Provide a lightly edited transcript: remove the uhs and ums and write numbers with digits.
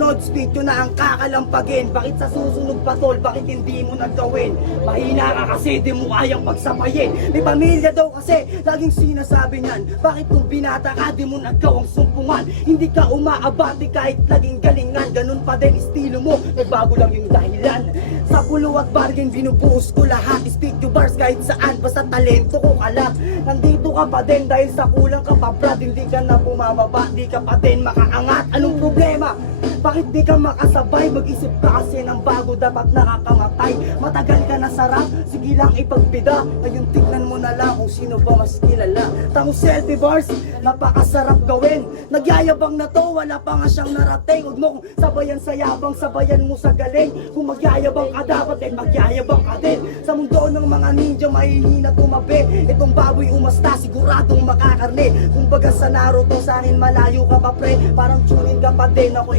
susunod, speed yun na ang kakalampagin. Bakit sa susunod pa tol, bakit hindi mo nagawin? Mahina ka kasi, di mo kayang pagsabayin. May pamilya daw kasi, laging sinasabi niyan. Bakit kung binata ka, di mo nagawang sumpungan? Hindi ka umaabati kahit laging galingan. Ganun pa din estilo mo, nagbago lang yung dahilan. Sa pulo at bargain, binubuhos ko lahat. Speak to bars kahit saan, basta talento ko kalat. Nandito ka pa din dahil sa kulang ka pa brad. Hindi ka na bumababa, di ka pa din makaangat. Anong problema? Bakit di ka makasabay? Mag-isip ka kasi ng bago, dapat nakakamatay. Matagal ka na sarap, sige lang ipagpida. Ngayon tignan mo na lang kung sino ba mas kilala. Tango selfie bars, napakasarap gawin. Nagyayabang na to, wala pa nga siyang narating. Huwag mo kung sabayan sa yabang, sabayan mo sa galing. Kung magyayabang ka dapat ay magyayabang ka din. Sa mundo ng mga ninja, mahihina tumabi. Itong baboy umasta, siguradong makakarne. Kung baga sa Naruto, sa akin malayo ka pa pre. Parang tunin ka pa din ako.